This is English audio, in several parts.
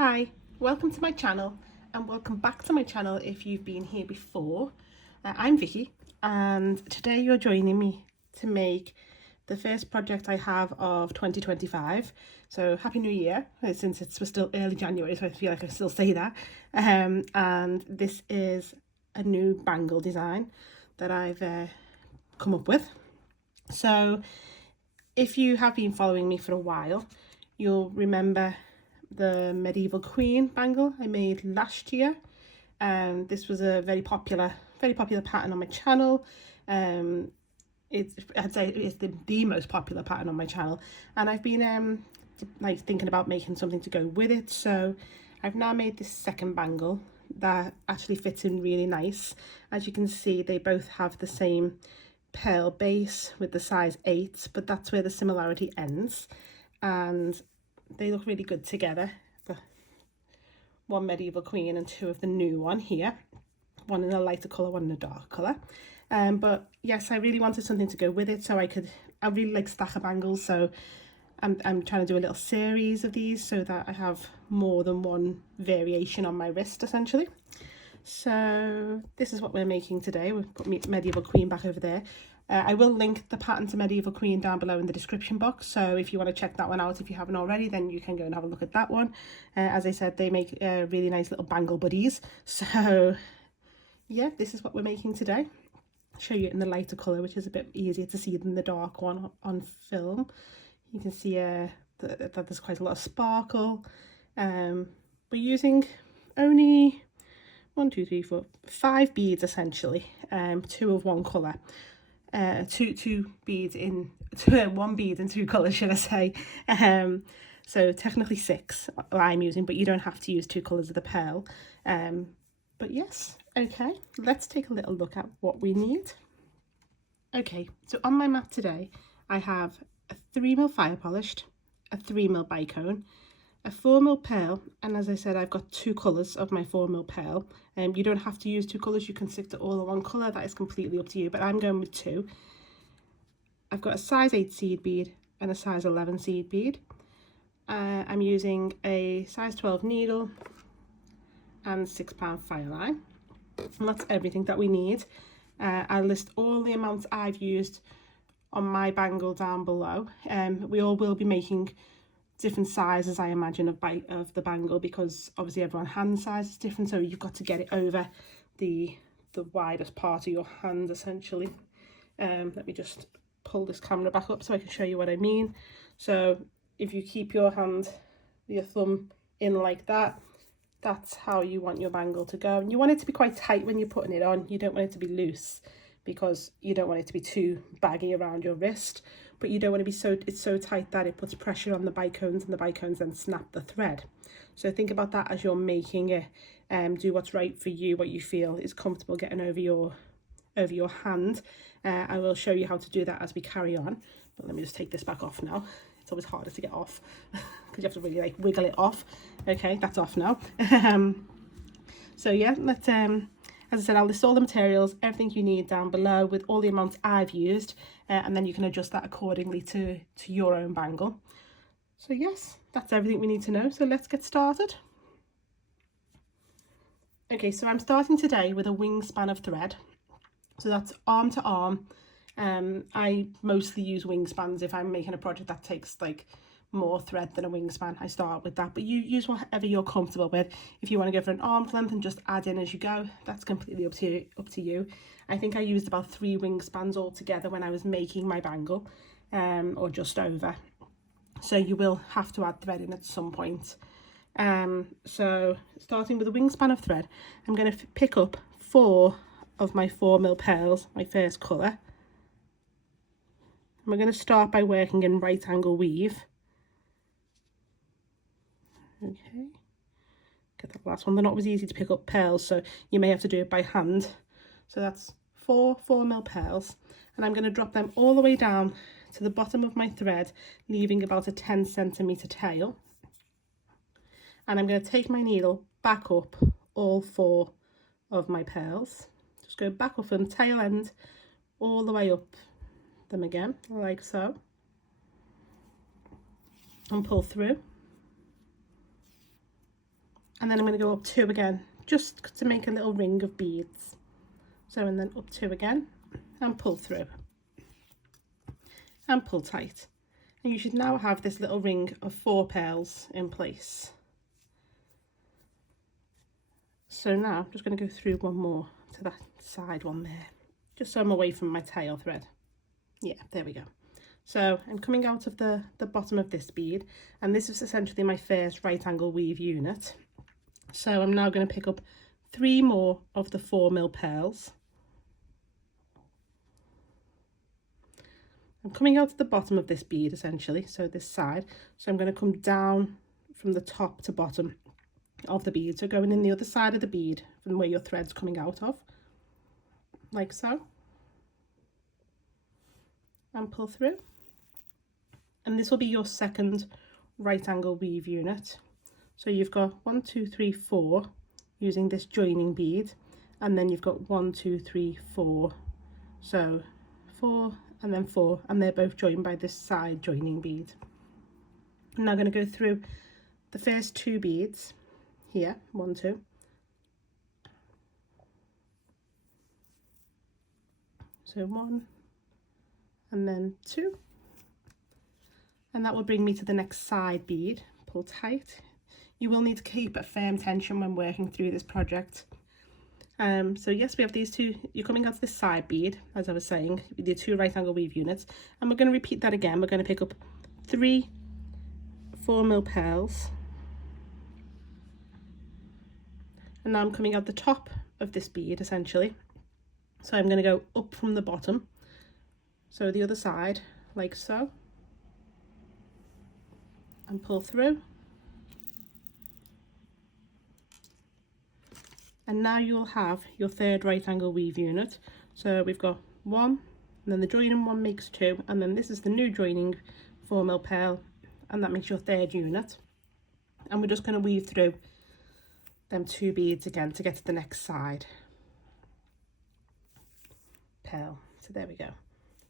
Hi, welcome to my channel and welcome back to my channel if you've been here before. I'm Vicky and today you're joining me to make the first project I have of 2025. So happy new year, since we're still early January, so I feel like I still say that. And this is a new bangle design that I've come up with. So if you have been following me for a while, you'll remember the medieval queen bangle I made last year. This was a very popular pattern on my channel. I'd say it's the most popular pattern on my channel, and I've been like thinking about making something to go with it. So I've now made this second bangle that actually fits in really nice. As you can see, they both have the same pearl base with the size 8, but that's where the similarity ends, and they look really good together. The one medieval queen and two of the new one here, one in a lighter colour, one in a dark colour. But yes, I really wanted something to go with it, so I really like stacker bangles, so I'm trying to do a little series of these so that I have more than one variation on my wrist essentially. So this is what we're making today. We've got medieval queen back over there. I will link the pattern to medieval queen down below in the description box, so if you want to check that one out, if you haven't already, then you can go and have a look at that one. As I said, they make really nice little bangle buddies. So yeah, this is what we're making today. I'll show you it in the lighter colour, which is a bit easier to see than the dark one on film. You can see that there's quite a lot of sparkle. We're using only 5 beads essentially, 2 of one colour. Two beads in one bead in 2 colours, should I say. So technically 6 I'm using, but you don't have to use 2 colours of the pearl. But yes, okay, let's take a little look at what we need. Okay, so on my mat today I have a 3mm fire polished, a 3mm bicone, a 4mm pearl, and as I said, I've got 2 colours of my 4mm pearl. You don't have to use 2 colours, you can stick to all in one colour, that is completely up to you, but I'm going with 2. I've got a size 8 seed bead and a size 11 seed bead. I'm using a size 12 needle and £6 Fireline, and that's everything that we need. I'll list all the amounts I've used on my bangle down below. We all will be making different sizes, I imagine, of the bangle, because obviously everyone's hand size is different, so you've got to get it over the widest part of your hand essentially. Let me just pull this camera back up so I can show you what I mean. So if you keep your hand, your thumb in like that, that's how you want your bangle to go. And you want it to be quite tight when you're putting it on. You don't want it to be loose, because you don't want it to be too baggy around your wrist, but you don't want to be it's so tight that it puts pressure on the bicones, and the bicones then snap the thread. So think about that as you're making it. Do what's right for you, what you feel is comfortable getting over your hand. I will show you how to do that as we carry on, but let me just take this back off now. It's always harder to get off because you have to really like wiggle it off. Okay, that's off now. So yeah, let's as I said, I'll list all the materials, everything you need down below with all the amounts I've used, and then you can adjust that accordingly to your own bangle. So yes, that's everything we need to know, so let's get started. Okay, so I'm starting today with a wingspan of thread, so that's arm to arm. I mostly use wingspans if I'm making a project that takes like more thread than a wingspan. I start with that, but you use whatever you're comfortable with. If you want to go for an arm's length and just add in as you go, that's completely up to you. I think I used about 3 wingspans altogether when I was making my bangle, or just over, so you will have to add thread in at some point. So starting with a wingspan of thread, I'm going to pick up 4 of my 4mm pearls, my first colour. We're going to start by working in right angle weave. Okay, get that last one. They're not always easy to pick up pearls, so you may have to do it by hand. So that's 4 4mm pearls, and I'm going to drop them all the way down to the bottom of my thread, leaving about a 10cm tail. And I'm going to take my needle back up all 4 of my pearls. Just go back up from tail end all the way up them again, like so, and pull through. and then I'm going to go up 2 again, just to make a little ring of beads. So, and then up 2 again, and pull through, and pull tight. And you should now have this little ring of 4 pearls in place. So now I'm just going to go through one more to that side one there, just so I'm away from my tail thread. Yeah, there we go. So I'm coming out of the bottom of this bead, and this is essentially my first right angle weave unit. So I'm now going to pick up 3 more of the 4mm pearls. I'm coming out of the bottom of this bead essentially, so this side. So I'm going to come down from the top to bottom of the bead, so going in the other side of the bead from where your thread's coming out of, like so, and pull through. And this will be your second right angle weave unit. So you've got 1, 2, 3, 4 using this joining bead, and then you've got 1, 2, 3, 4. So 4 and then 4, and they're both joined by this side joining bead. I'm now going to go through the first 2 beads here, 1, 2. So 1 and then 2. And that will bring me to the next side bead. Pull tight. You will need to keep a firm tension when working through this project. So yes, we have these 2. You're coming out to this side bead, as I was saying, with your 2 right angle weave units, and we're going to repeat that again. We're going to pick up 3 4mm pearls, and now I'm coming out the top of this bead essentially. So I'm going to go up from the bottom, so the other side, like so, and pull through. And now you'll have your third right angle weave unit. So we've got 1, and then the joining one makes 2, and then this is the new joining 4mm pearl, and that makes your third unit. And we're just going to weave through them 2 beads again to get to the next side pearl. So there we go.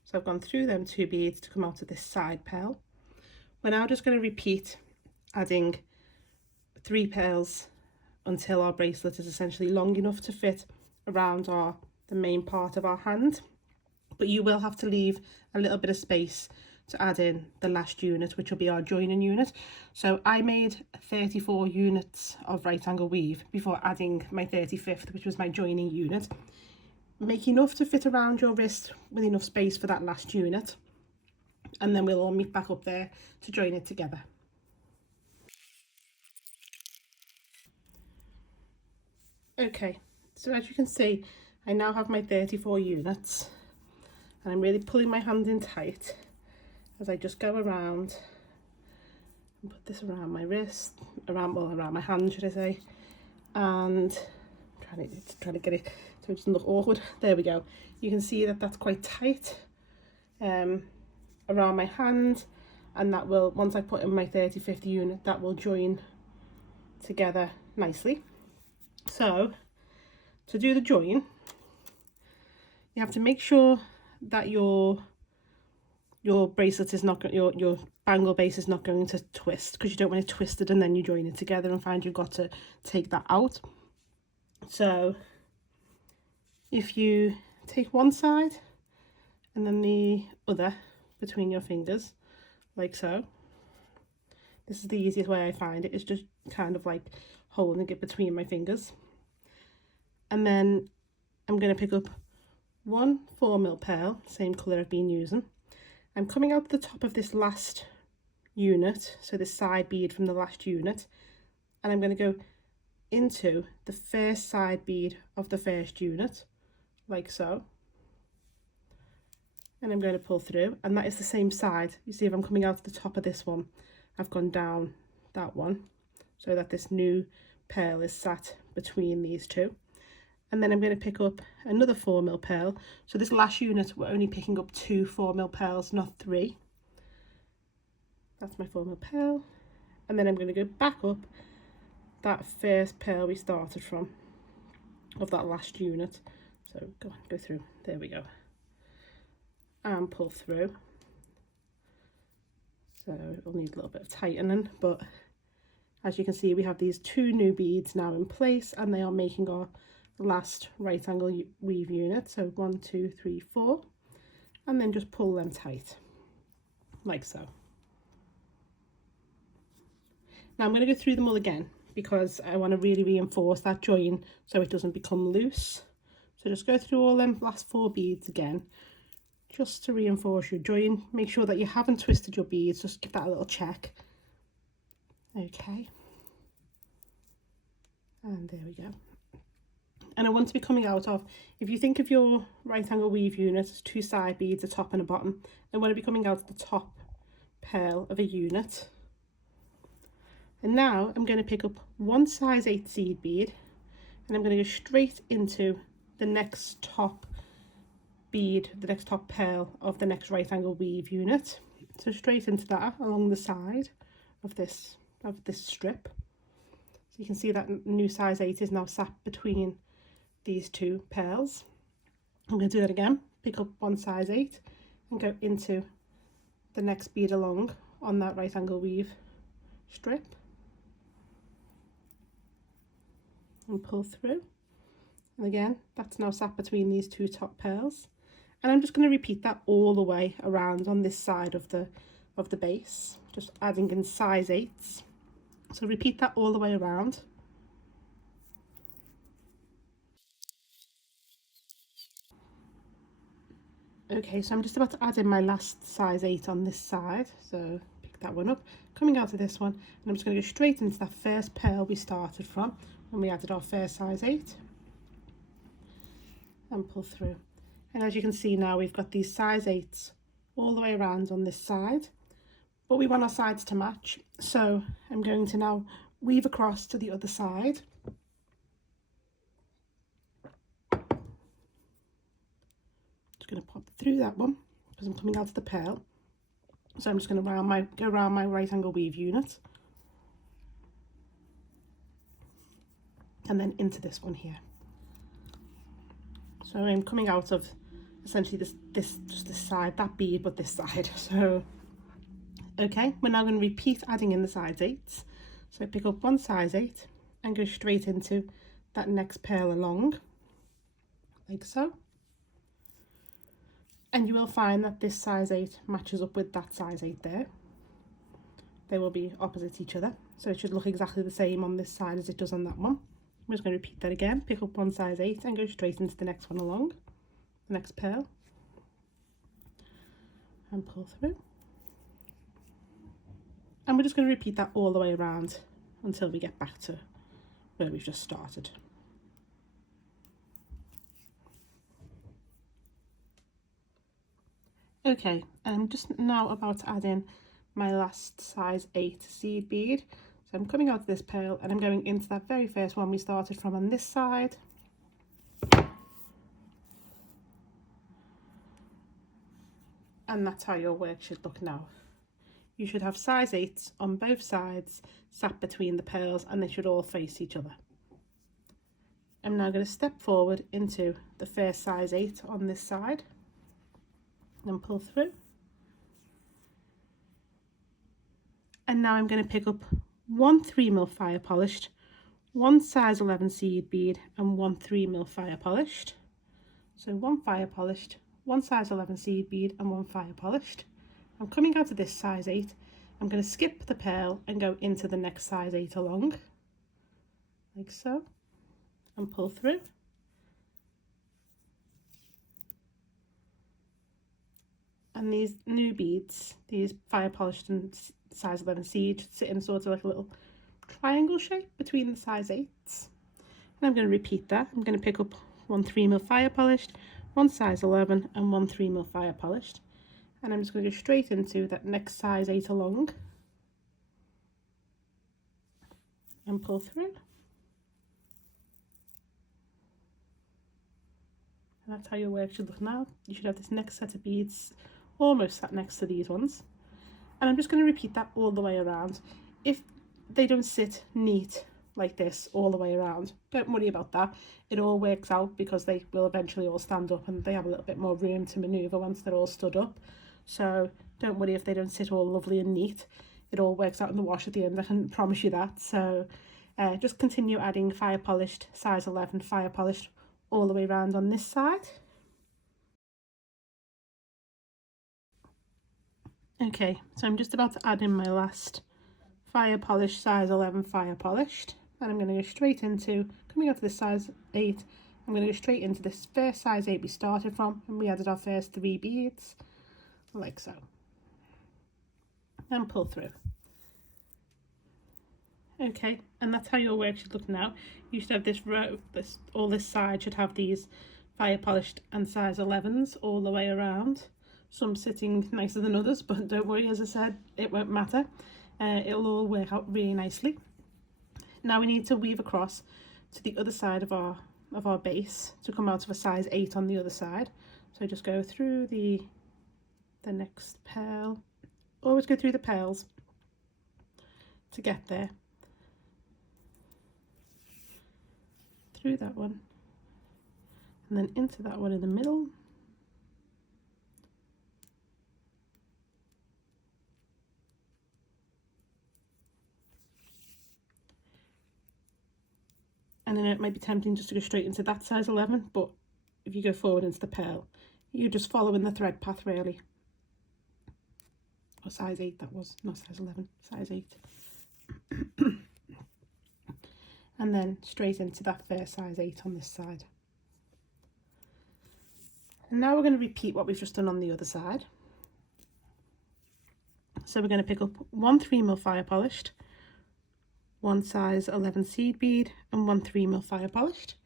So I've gone through them 2 beads to come out of this side pearl. We're now just going to repeat adding 3 pearls until our bracelet is essentially long enough to fit around the main part of our hand, but you will have to leave a little bit of space to add in the last unit, which will be our joining unit. So I made 34 units of right angle weave before adding my 35th, which was my joining unit. Make enough to fit around your wrist with enough space for that last unit, and then we'll all meet back up there to join it together. Okay, so as you can see, I now have my 34 units, and I'm really pulling my hand in tight as I just go around and put this around my wrist, around my hand should I say, and trying to get it so it doesn't look awkward. There we go. You can see that that's quite tight around my hand, and that will, once I put in my 35th unit, that will join together nicely. So to do the join, you have to make sure that your bracelet is not, your bangle base is not going to twist, because you don't want it twisted and then you join it together and find you've got to take that out. So if you take one side and then the other between your fingers, like so, this is the easiest way I find it, is just kind of like holding it between my fingers. And then I'm going to pick up 1 4mm pearl, same colour I've been using. I'm coming out the top of this last unit, so this side bead from the last unit, and I'm going to go into the first side bead of the first unit, like so. And I'm going to pull through, and that is the same side. You see, if I'm coming out the top of this one, I've gone down that one, so that this new pearl is sat between these 2. And then I'm going to pick up another 4mm pearl. So this last unit, we're only picking up 2 4mm pearls, not 3. That's my 4mm pearl. And then I'm going to go back up that first pearl we started from, of that last unit. So go through, there we go. And pull through. So it'll need a little bit of tightening, but As you can see, we have these 2 new beads now in place, and they are making our last right angle weave unit. So 1, 2, 3, 4, and then just pull them tight like so. Now I'm going to go through them all again because I want to really reinforce that join so it doesn't become loose. So just go through all them last 4 beads again, just to reinforce your join. Make sure that you haven't twisted your beads, just give that a little check. Okay, and there we go. And I want to be coming out of, if you think of your right angle weave unit as 2 side beads, a top and a bottom, I want to be coming out of the top pearl of a unit. And now I'm going to pick up 1 size 8 seed bead, and I'm going to go straight into the next top bead, the next top pearl of the next right angle weave unit. So straight into that along the side of this strip. So you can see that new size 8 is now sat between these 2 pearls. I'm going to do that again, pick up 1 size 8 and go into the next bead along on that right angle weave strip and pull through. And again, that's now sat between these 2 top pearls. And I'm just going to repeat that all the way around on this side of the base, just adding in size 8s. So repeat that all the way around. Okay, so I'm just about to add in my last size 8 on this side, so pick that one up, coming out of this one, and I'm just going to go straight into that first pearl we started from when we added our first size 8 and pull through. And as you can see now, we've got these size 8s all the way around on this side, but we want our sides to match, so I'm going to now weave across to the other side. Going to pop through that one because I'm coming out of the pearl, so I'm just going to go around my right angle weave unit and then into this one here. So I'm coming out of essentially just this side, that bead, but this side. So okay, we're now going to repeat adding in the size 8s. So pick up 1 size 8 and go straight into that next pearl along like so. And you will find that this size 8 matches up with that size 8 there. They will be opposite each other, so it should look exactly the same on this side as it does on that one. I'm just going to repeat that again, pick up 1 size 8 and go straight into the next one along, the next pearl, and pull through. And we're just going to repeat that all the way around until we get back to where we've just started. Okay, I'm just now about to add in my last size 8 seed bead. So I'm coming out of this pearl and I'm going into that very first one we started from on this side. And that's how your work should look now. You should have size 8s on both sides sat between the pearls, and they should all face each other. I'm now going to step forward into the first size 8 on this side and pull through. And now I'm going to pick up 1 3mm fire polished, 1 size 11 seed bead and 1 3mm fire polished. So 1 fire polished, 1 size 11 seed bead and 1 fire polished. I'm coming out of this size 8. I'm going to skip the pearl and go into the next size 8 along like so and pull through. And these new beads, these fire polished and size 11 seed, sit in sort of like a little triangle shape between the size 8s. And I'm going to repeat that. I'm going to pick up 1 3mm fire polished, 1 size 11 and 1 3mm fire polished. And I'm just going to go straight into that next size 8 along and pull through. And that's how your work should look now. You should have this next set of beads almost sat next to these ones. And I'm just going to repeat that all the way around. If they don't sit neat like this all the way around, don't worry about that. It all works out because they will eventually all stand up and they have a little bit more room to maneuver once they're all stood up. So don't worry if they don't sit all lovely and neat. it all works out in the wash at the end, I can promise you that. So just continue adding fire polished, size 11 fire polished all the way around on this side. Okay, so I'm just about to add in my last fire polished, size 11 fire polished, and I'm going to go straight into, coming up to this size 8, I'm going to go straight into this first size 8 we started from, and we added our first 3 beads, like so, and pull through. Okay, and that's how your work should look now. You should have this row, all this side should have these fire polished and size 11s all the way around. Some sitting nicer than others, but don't worry, as I said, it won't matter. It'll all work out really nicely. Now we need to weave across to the other side of our base to come out of a size 8 on the other side. So just go through the next pearl. Always go through the pearls to get there. Through that one, and then into that one in the middle. And then it might be tempting just to go straight into that size 11, but if you go forward into the pearl, you're just following the thread path really. Or size 8 that was, not size 11, size 8. And then straight into that first size 8 on this side. And now we're going to repeat what we've just done on the other side. So we're going to pick up 1 3mm fire polished, 1 size 11 seed bead, and 1 3mm fire polished.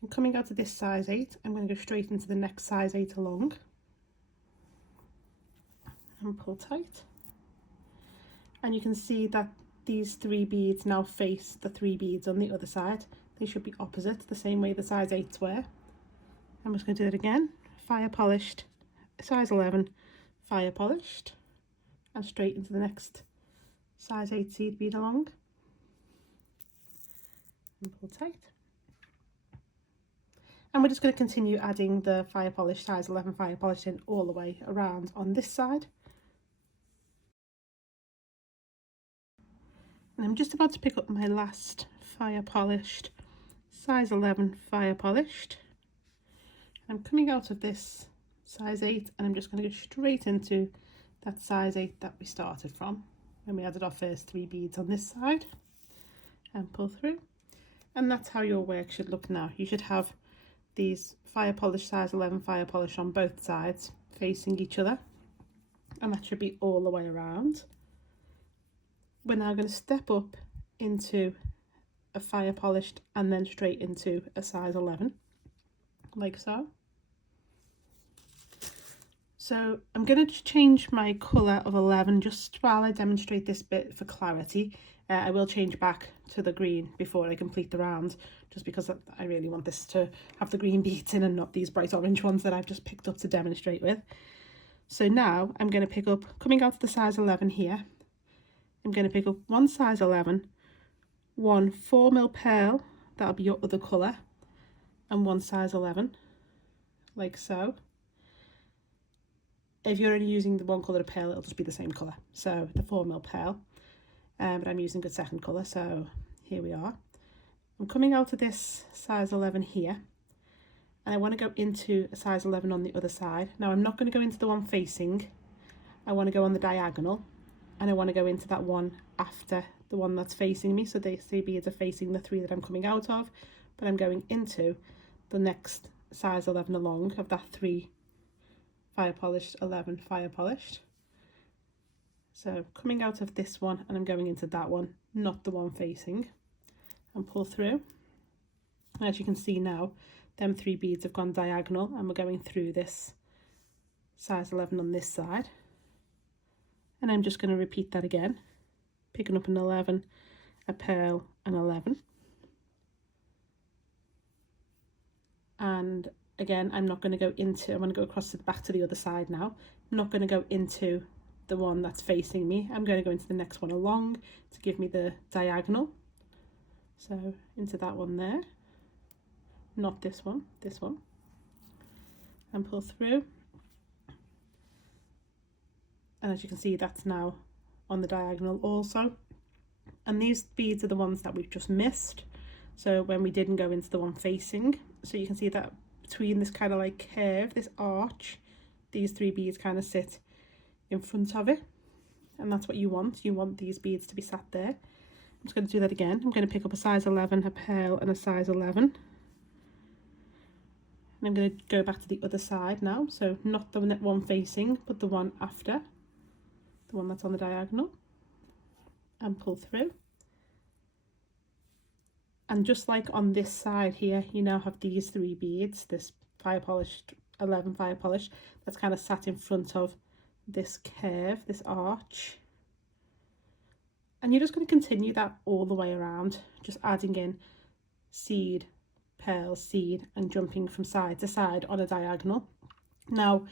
And coming out of this size 8, I'm going to go straight into the next size 8 along and pull tight. And you can see that these 3 beads now face the 3 beads on the other side. They should be opposite, the same way the size 8s were. I'm just going to do it again. Fire polished, size 11 fire polished, and straight into the next size 8 seed bead along and pull tight. And we're just going to continue adding the fire polished, size 11 fire polished in all the way around on this side. And I'm just about to pick up my last fire polished, size 11 fire polished. I'm coming out of this size 8 and I'm just going to go straight into that size 8 that we started from when we added our first 3 beads on this side and pull through. And that's how your work should look now. You should have these fire polish, size 11 fire polish on both sides facing each other, and that should be all the way around. We're now going to step up into a fire polished and then straight into a size 11, like so. So I'm going to change my colour of 11 just while I demonstrate this bit for clarity. I will change back to the green before I complete the round, just because I really want this to have the green beads in and not these bright orange ones that I've just picked up to demonstrate with. So now I'm going to pick up, coming out to the size 11 here, I'm going to pick up 1 size 11, 1 4mm pearl, that'll be your other colour, and 1 size 11, like so. If you're only using the 1 colour of pearl, it'll just be the same colour, so the 4mm pearl. But I'm using a second colour, so here we are. I'm coming out of this size 11 here, and I want to go into a size 11 on the other side. Now I'm not going to go into the one facing, I want to go on the diagonal, and I want to go into that one after the one that's facing me, so the 3 beads are facing the 3 that I'm coming out of, but I'm going into the next size 11 along of that 3 fire polished, 11 fire polished. So coming out of this one and I'm going into that one, not the one facing, and pull through. As you can see now, them 3 beads have gone diagonal and we're going through this size 11 on this side. And I'm just going to repeat that again, picking up an 11, a pearl, an 11. And again, I'm not going to go into, I'm going to go across to the back to the other side now. I'm not going to go into the one that's facing me. I'm going to go into the next one along to give me the diagonal. So into that one there, not this one, and pull through. And as you can see, that's now on the diagonal also. And these beads are the ones that we've just missed, so when we didn't go into the one facing. So you can see that between this kind of like curve, this arch, these 3 beads kind of sit in front of it, and that's what you want. You want these beads to be sat there. I'm just going to do that again. I'm going to pick up a size 11, a pearl, and a size 11. And I'm going to go back to the other side now, so not the one facing, but the one after, the one that's on the diagonal, and pull through. And just like on this side here, you now have these 3 beads, this fire polished 11 fire polish, that's kind of sat in front of this curve, this arch. And you're just going to continue that all the way around, just adding in seed, pearl, seed, and jumping from side to side on a diagonal. Now,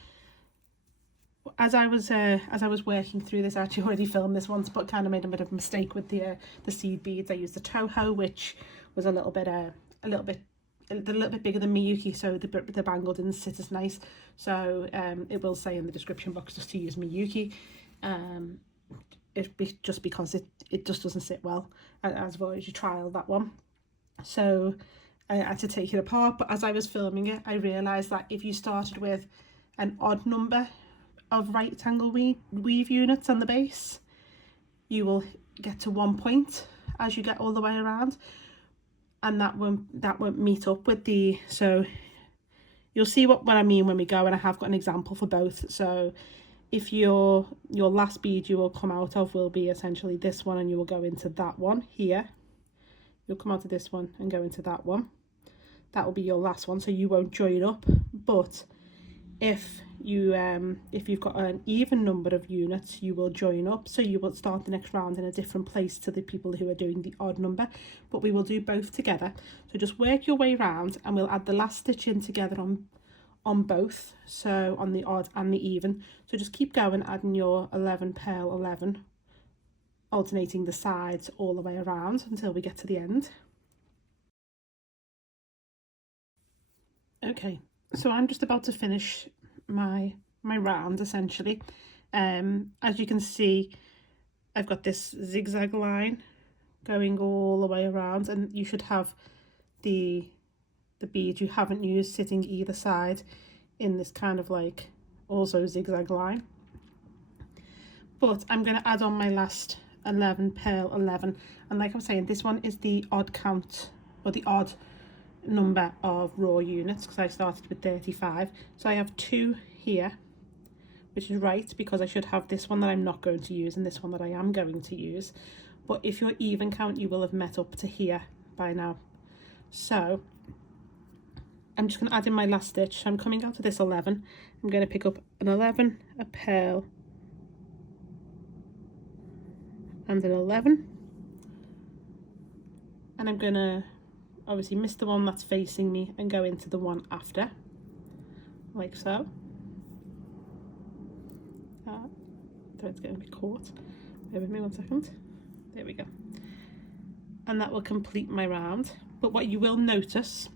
as I was working through this, I actually already filmed this once, but kind of made a bit of a mistake with the seed beads. I used the Toho, which was a little bit bigger than Miyuki, so the bangle didn't sit as nice. So it will say in the description box just to use Miyuki, just because it just doesn't sit well as well as you trial that one. So I had to take it apart, but as I was filming it, I realised that if you started with an odd number of right angle weave units on the base, you will get to 1 point as you get all the way around, and that won't meet up with the, so you'll see what I mean when we go, and I have got an example for both. So if your last bead you will come out of will be essentially this one, and you will go into that one here, you'll come out of this one and go into that one, that will be your last one, so you won't join up. But if you've got an even number of units, you will join up, so you will start the next round in a different place to the people who are doing the odd number, but we will do both together. So just work your way around, and we'll add the last stitch in together on both, so on the odd and the even. So just keep going, adding your 11 pearl 11, alternating the sides all the way around until we get to the end. Okay, so I'm just about to finish my round essentially. As you can see, I've got this zigzag line going all the way around, and you should have the bead you haven't used sitting either side in this kind of like also zigzag line. But I'm going to add on my last 11 pearl 11, and like I was saying, this one is the odd count, or the odd number of raw units, because I started with 35, so I have 2 here, which is right, because I should have this one that I'm not going to use and this one that I am going to use. But if you're even count, you will have met up to here by now. So I'm just going to add in my last stitch. So I'm coming out of this 11, I'm going to pick up an 11, a pearl, and an 11, and I'm going to obviously miss the one that's facing me and go into the one after, like so. Thread's going to be caught. Bear with me 1 second. There we go. And that will complete my round. But what you will notice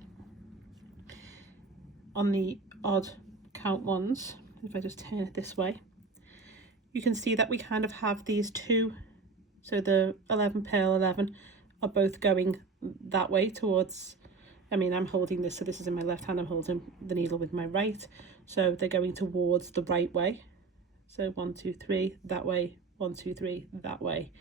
on the odd count ones, if I just turn it this way, you can see that we kind of have these 2. So the 11 pearl 11 are both going that way towards, I mean, I'm holding this, so this is in my left hand, I'm holding the needle with my right, so they're going towards the right way. So 1 2 3 that way, 1 2 3 that way.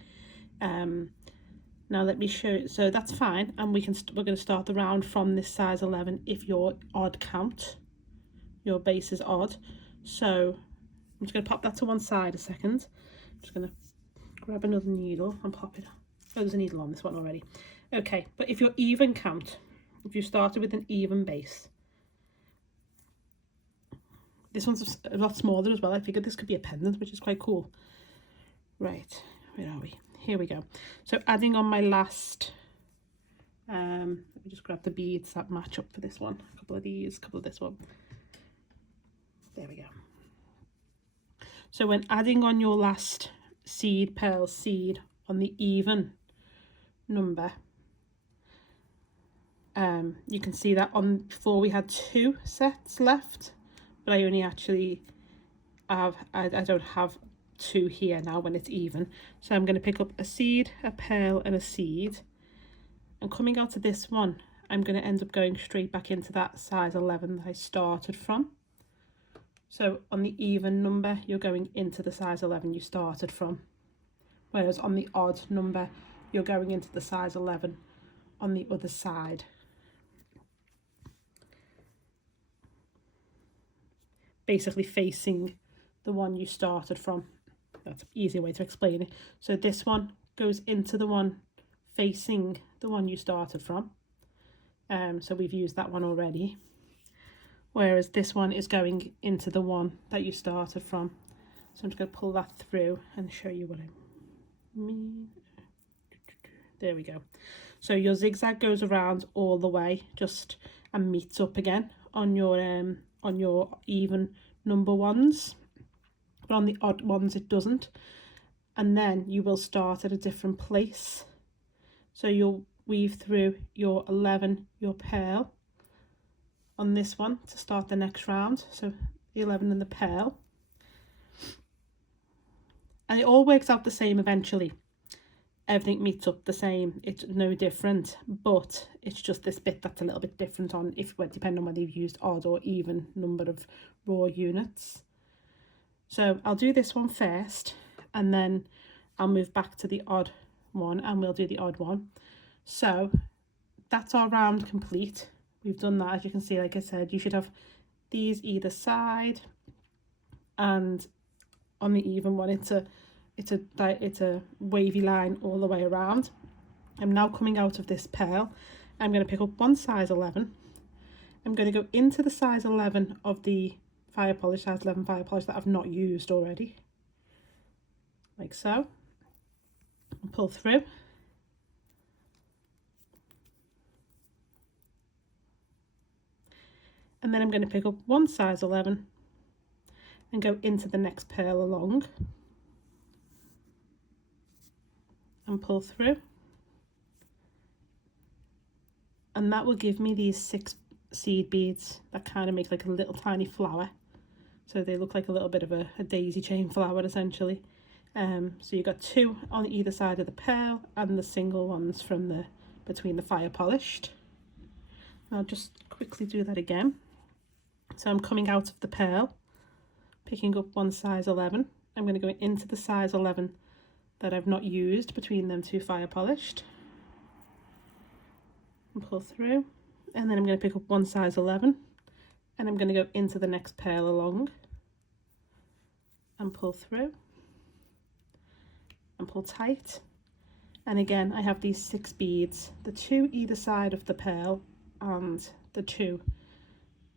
Now let me show, so that's fine, and we're going to start the round from this size 11 if your odd count, your base is odd. So I'm just going to pop that to one side a second. I'm just going to grab another needle and pop it. Oh, there's a needle on this one already. Okay, but if you're even count, if you started with an even base, this one's a lot smaller as well. I figured this could be a pendant, which is quite cool. Right, where are we? Here we go. So adding on my last, let me just grab the beads that match up for this one. A couple of these, a couple of this one. There we go. So when adding on your last seed, pearl, seed on the even number, you can see that on before we had 2 sets left, but I only actually have, I don't have two here now when it's even. So I'm going to pick up a seed, a pearl and a seed, and coming out of this one I'm going to end up going straight back into that size 11 that I started from. So on the even number you're going into the size 11 you started from, whereas on the odd number you're going into the size 11 on the other side. Basically facing the one you started from. That's an easy way to explain it. So this one goes into the one facing the one you started from. So we've used that one already. Whereas this one is going into the one that you started from. So I'm just going to pull that through and show you what I mean. There we go. So your zigzag goes around all the way just and meets up again on your even number ones, but on the odd ones it doesn't, and then you will start at a different place. So you'll weave through your 11, your pearl on this one to start the next round, so the 11 and the pearl, and it all works out the same eventually. Everything meets up the same, it's no different, but it's just this bit that's a little bit different on depending on whether you've used odd or even number of raw units. So I'll do this one first and then I'll move back to the odd one and we'll do the odd one. So that's our round complete. We've done that. As you can see, like I said, you should have these either side, and on the even one it's a wavy line all the way around. I'm now coming out of this pearl. I'm going to pick up one size 11. I'm going to go into the size 11 of the fire polish, size 11 fire polish that I've not used already, like so, and pull through. And then I'm going to pick up one size 11 and go into the next pearl along and pull through, and that will give me these 6 seed beads that kind of make like a little tiny flower, so they look like a little bit of a daisy chain flower essentially. So you've got 2 on either side of the pearl and the single ones from between the fire polished. I'll just quickly do that again. So I'm coming out of the pearl, picking up one size 11. I'm going to go into the size 11 that I've not used between them 2 fire polished and pull through, and then I'm going to pick up one size 11 and I'm going to go into the next pearl along and pull through and pull tight, and again I have these 6 beads, the 2 either side of the pearl and the 2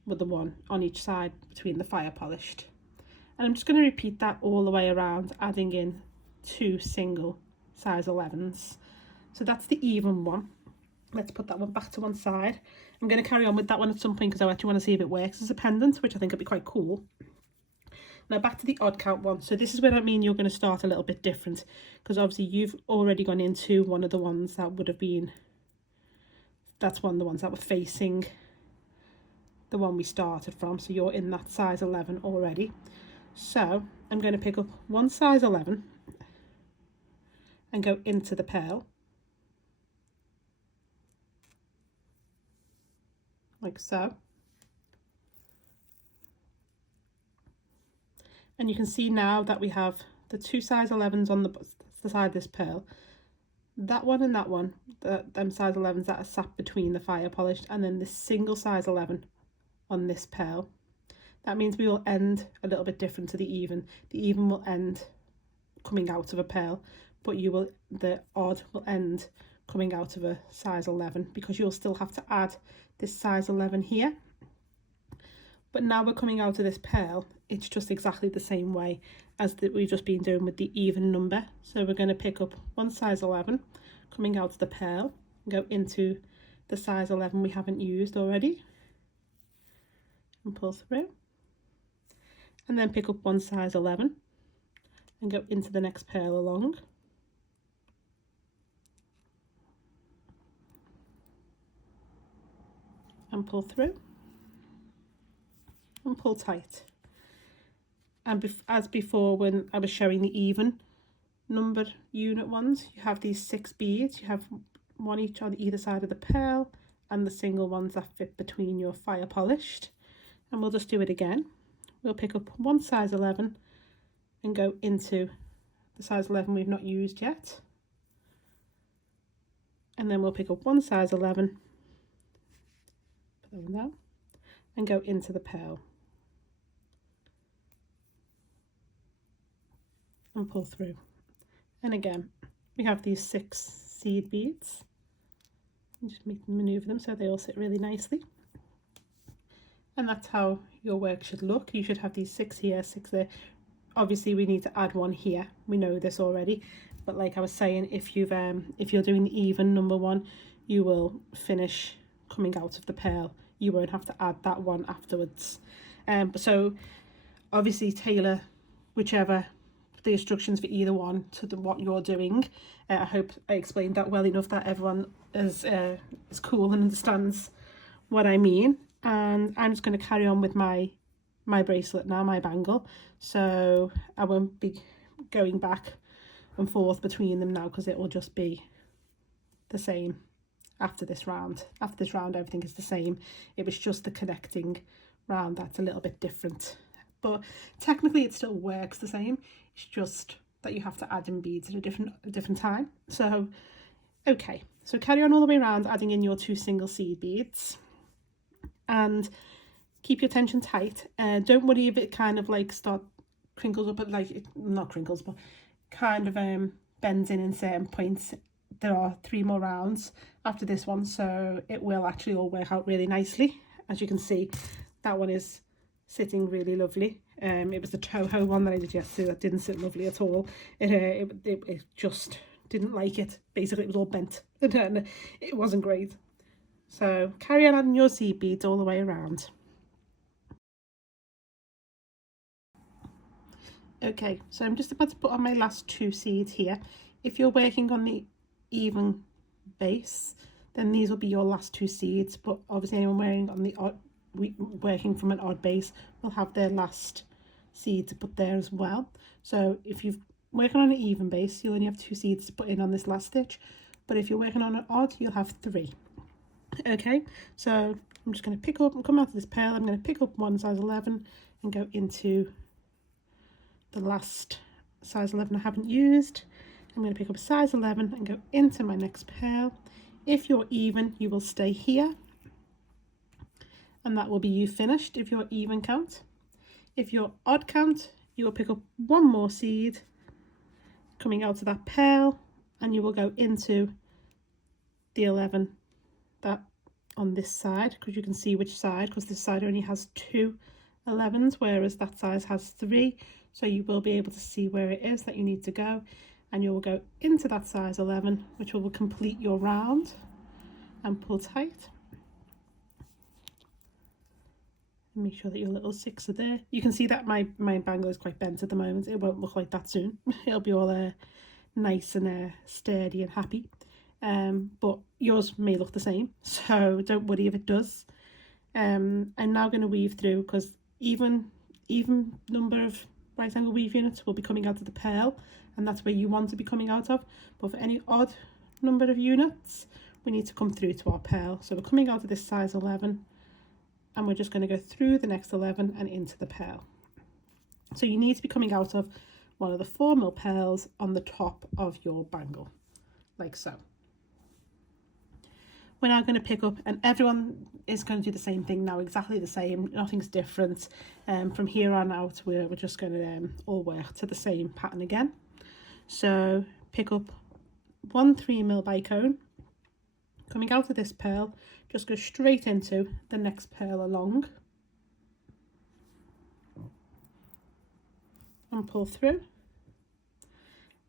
with the 1 on each side between the fire polished, and I'm just going to repeat that all the way around, adding in 2 single size 11s. So that's the even one. Let's put that one back to one side. I'm going to carry on with that one at some point because I actually want to see if it works as a pendant, which I think would be quite cool. Now back to the odd count one. So this is where I mean you're going to start a little bit different, because obviously you've already gone into one of the ones that would have been, that's one of the ones that were facing the one we started from, so you're in that size 11 already. So I'm going to pick up one size 11 and go into the pearl like so, and you can see now that we have the 2 size 11s on the side of this pearl, that one and that one, them size 11s that are sat between the fire polished, and then this single size 11 on this pearl. That means we will end a little bit different to the even. The even will end coming out of a pearl, but the odd will end coming out of a size 11, because you'll still have to add this size 11 here. But now we're coming out of this pearl, it's just exactly the same way as we've just been doing with the even number. So we're going to pick up one size 11 coming out of the pearl and go into the size 11 we haven't used already and pull through, and then pick up one size 11 and go into the next pearl along and pull through and pull tight. And as before, when I was showing the even numbered unit ones, you have these 6 beads. You have one each on either side of the pearl, and the single ones that fit between your fire polished. And we'll just do it again. We'll pick up one size 11 and go into the size 11 we've not used yet. And then we'll pick up one size 11, put that one down, and go into the pearl. And pull through. And again, we have these 6 seed beads. And just maneuver them so they all sit really nicely. And that's how your work should look. You should have these 6 here, 6 there. Obviously we need to add one here, we know this already, but like I was saying, if you're doing the even number one, you will finish coming out of the pearl. You won't have to add that one afterwards. So obviously tailor whichever the instructions for either one to what you're doing. I hope I explained that well enough that everyone is cool and understands what I mean. And I'm just going to carry on with my bracelet now, my bangle, so I won't be going back and forth between them now, because it will just be the same after this round. After this round everything is the same. It was just the connecting round that's a little bit different, but technically it still works the same. It's just that you have to add in beads at a different time. So okay, so carry on all the way around, adding in your 2 single seed beads, and keep your tension tight. Don't worry if it kind of like start crinkles up, but like not crinkles, but kind of bends in certain points. There are 3 more rounds after this one, so it will actually all work out really nicely. As you can see, that one is sitting really lovely. It was the Toho one that I did yesterday that didn't sit lovely at all. It just didn't like it. Basically it was all bent and it wasn't great. So carry on adding your seed beads all the way around. Okay, so I'm just about to put on my last 2 seeds here. If you're working on the even base, then these will be your last 2 seeds, but obviously anyone working from an odd base will have their last seed to put there as well. So if you're working on an even base, you'll only have 2 seeds to put in on this last stitch, but if you're working on an odd, you'll have 3. Okay, so I'm just going to pick up and come out of this pearl. I'm going to pick up one size 11 and go into the last size 11 I haven't used. I'm going to pick up a size 11 and go into my next pearl. If you're even, you will stay here, and that will be you finished if you're even count. If you're odd count, you will pick up 1 more seed coming out of that pearl, and you will go into the 11 that on this side, because you can see which side, because this side only has 2 11s, whereas that size has 3. So you will be able to see where it is that you need to go, and you will go into that size 11, which will complete your round, and pull tight. Make sure that your little 6 are there. You can see that my bangle is quite bent at the moment. It won't look like that soon. It'll be all nice and sturdy and happy. But yours may look the same, so don't worry if it does. I'm now going to weave through, because even number of right angle weave units will be coming out of the pearl, and that's where you want to be coming out of. But for any odd number of units, we need to come through to our pearl. So we're coming out of this size 11, and we're just going to go through the next 11 and into the pearl. So you need to be coming out of one of the 4 mil pearls on the top of your bangle, like so. We're now going to pick up, and everyone is going to do the same thing now, exactly the same, nothing's different. From here on out, we're just going to all work to the same pattern again. So pick up 1 3 mil bicone, coming out of this pearl, just go straight into the next pearl along, and pull through.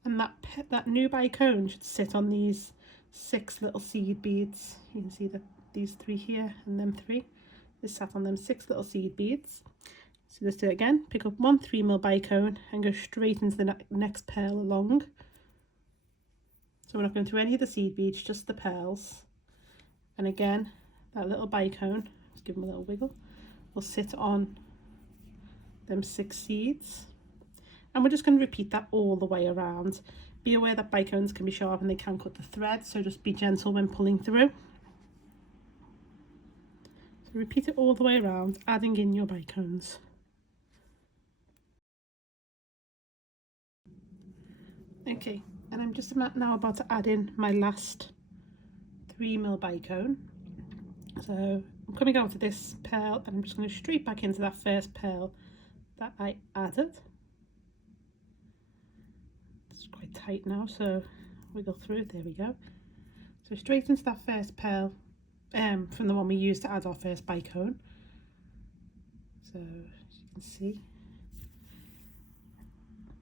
And that new bicone should sit on these 6 little seed beads. You can see that these 3 here and them 3 is sat on them 6 little seed beads. So just do it again, pick up 1 3 mil bicone and go straight into the next pearl along. So we're not going through any of the seed beads, just the pearls. And again, that little bicone, just give them a little wiggle, will sit on them 6 seeds. And we're just going to repeat that all the way around. Be aware that bicones can be sharp and they can cut the thread, so just be gentle when pulling through. So repeat it all the way around, adding in your bicones. Okay, and I'm just now about to add in my last 3mm bicone. So I'm coming out of this pearl and I'm just going to straight back into that first pearl that I added. It's quite tight now, so wiggle through, there we go. So straight into that first pearl from the one we used to add our first bicone. So as you can see,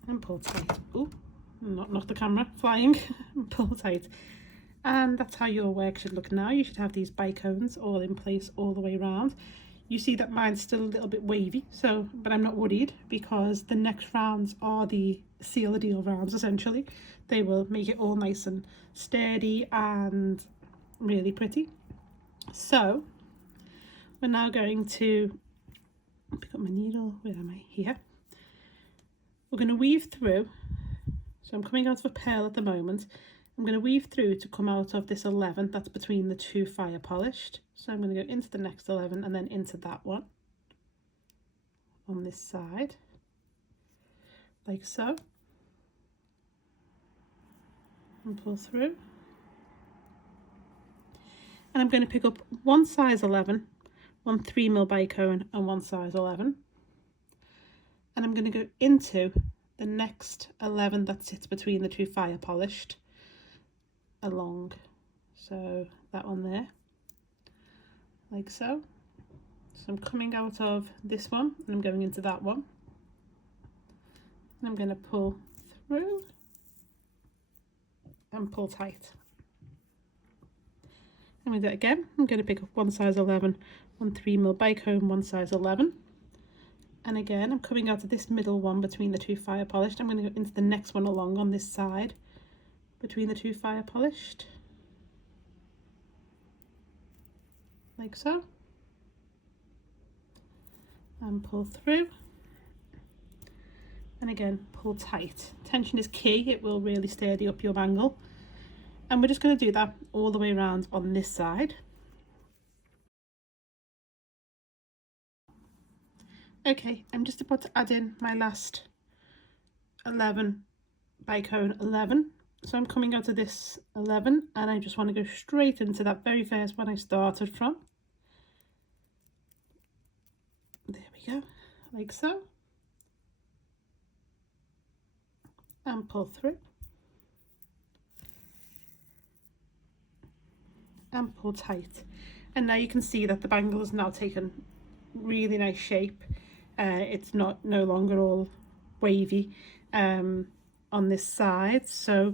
and pull tight. Oh, not the camera flying. Pull tight. And that's how your work should look now. You should have these bicones all in place all the way around. You see that mine's still a little bit wavy, so, but I'm not worried, because the next rounds are the seal the deal rounds essentially. They will make it all nice and sturdy and really pretty. So we're now going to pick up my needle. Where am I? Here. We're going to weave through. So I'm coming out of a pearl at the moment. I'm going to weave through to come out of this 11 that's between the two fire polished. So I'm going to go into the next 11 and then into that one on this side, like so, and pull through. And I'm going to pick up one size 11, one 3mm bicone and one size 11. And I'm going to go into the next 11 that sits between the two fire polished along, so that one there, like so. So I'm coming out of this one and I'm going into that one, and I'm going to pull through and pull tight. And with that again, I'm going to pick up one size 11, one 3mm bicone, one size 11. And again, I'm coming out of this middle one between the two fire polished. I'm going to go into the next one along on this side between the two fire polished, like so, and pull through, and again pull tight. Tension is key, it will really sturdy up your bangle. And we're just going to do that all the way around on this side. Okay, I'm just about to add in my last 11 bicone 11. So I'm coming out of this 11 and I just want to go straight into that very first one I started from. There we go, like so. And pull through. And pull tight. And now you can see that the bangle has now taken really nice shape. It's no longer all wavy on this side. So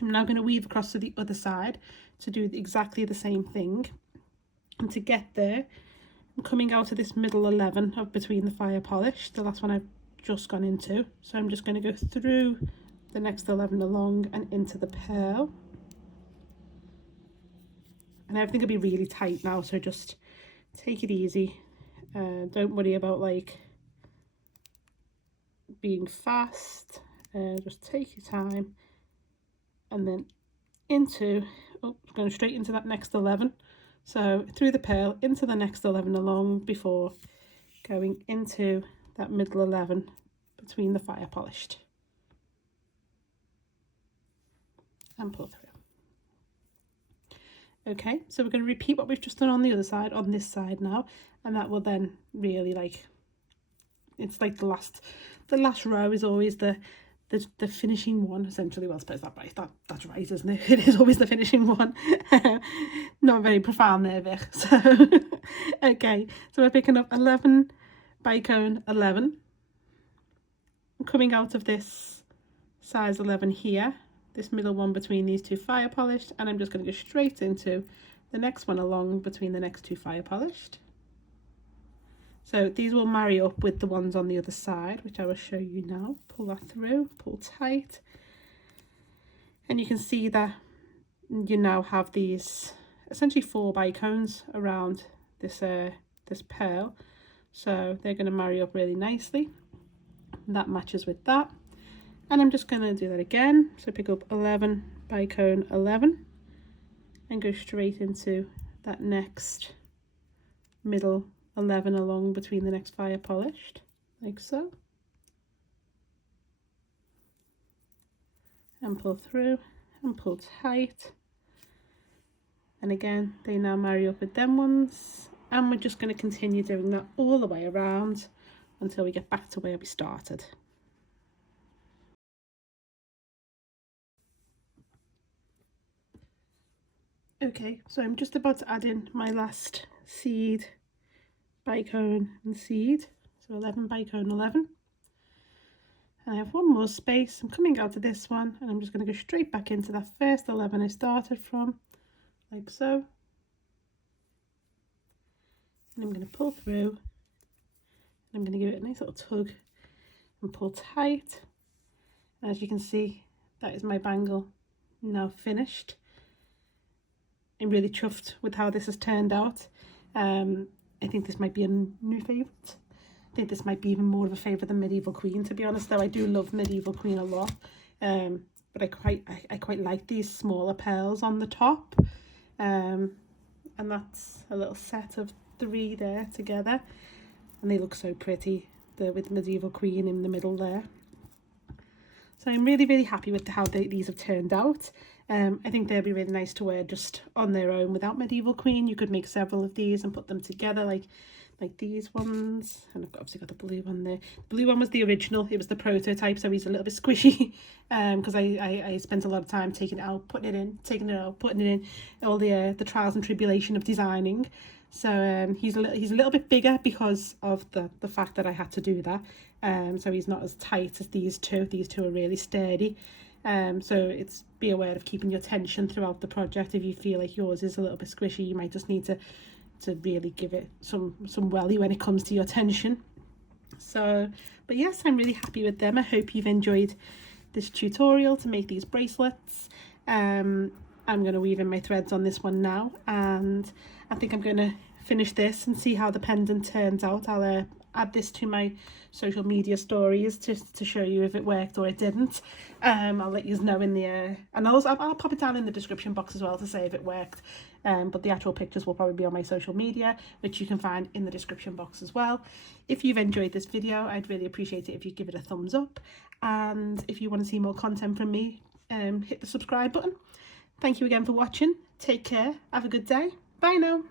I'm now going to weave across to the other side to do exactly the same thing. And to get there, I'm coming out of this middle 11 of between the fire polish, the last one I've just gone into. So I'm just going to go through the next 11 along and into the pearl. And everything will be really tight now, so just take it easy. Don't worry about like being fast. Just take your time. And then into, going straight into that next 11. So through the pearl, into the next 11 along before going into that middle 11 between the fire polished. And pull through. Okay, so we're going to repeat what we've just done on the other side, on this side now, and that will then really like, it's like the last row is always the finishing one, essentially. Well, I suppose that's right, isn't it? It is always the finishing one. Not very profound there, Vic. So, okay, so we're picking up 11 bicone 11. I'm coming out of this size 11 here, this middle one between these two fire polished, and I'm just going to go straight into the next one along between the next two fire polished. So these will marry up with the ones on the other side, which I will show you now. Pull that through, pull tight, and you can see that you now have these essentially 4 bicones around this this pearl, so they're going to marry up really nicely. that matches with that. And I'm just going to do that again. So pick up 11, bicone 11, and go straight into that next middle 11 along between the next fire polished, like so. And pull through and pull tight. And again, they now marry up with them ones. And we're just going to continue doing that all the way around until we get back to where we started. Okay, so I'm just about to add in my last seed, bicone and seed. So 11 bicone 11. And I have one more space. I'm coming out of this one and I'm just going to go straight back into that first 11 I started from, like so. And I'm going to pull through. And I'm going to give it a nice little tug and pull tight. And as you can see, that is my bangle now finished. I'm really chuffed with how this has turned out. I think this might be a new favourite. I think this might be even more of a favourite than Medieval Queen, to be honest, though I do love Medieval Queen a lot. But I quite like these smaller pearls on the top. And that's a little set of 3 there together. And they look so pretty, with Medieval Queen in the middle there. So I'm really, really happy with how these have turned out. I think they'll be really nice to wear just on their own without Medieval Queen. You could make several of these and put them together like these ones. And I've obviously got the blue one there. The blue one was the original. It was the prototype, so he's a little bit squishy because I spent a lot of time taking it out, putting it in, taking it out, putting it in, all the trials and tribulation of designing. So he's a little bit bigger because of the fact that I had to do that. So he's not as tight as these two. These two are really sturdy. So it's be aware of keeping your tension throughout the project. If you feel like yours is a little bit squishy, you might just need to really give it some welly when it comes to your tension. So, but yes, I'm really happy with them. I hope you've enjoyed this tutorial to make these bracelets. I'm going to weave in my threads on this one now, and I think I'm going to finish this and see how the pendant turns out. I'll add this to my social media stories to show you if it worked or it didn't. I'll let you know in the and I'll pop it down in the description box as well to say if it worked. But the actual pictures will probably be on my social media, which you can find in the description box as well. If you've enjoyed this video, I'd really appreciate it if you give it a thumbs up, and if you want to see more content from me, hit the subscribe button. Thank you again for watching. Take care. Have a good day. Bye now.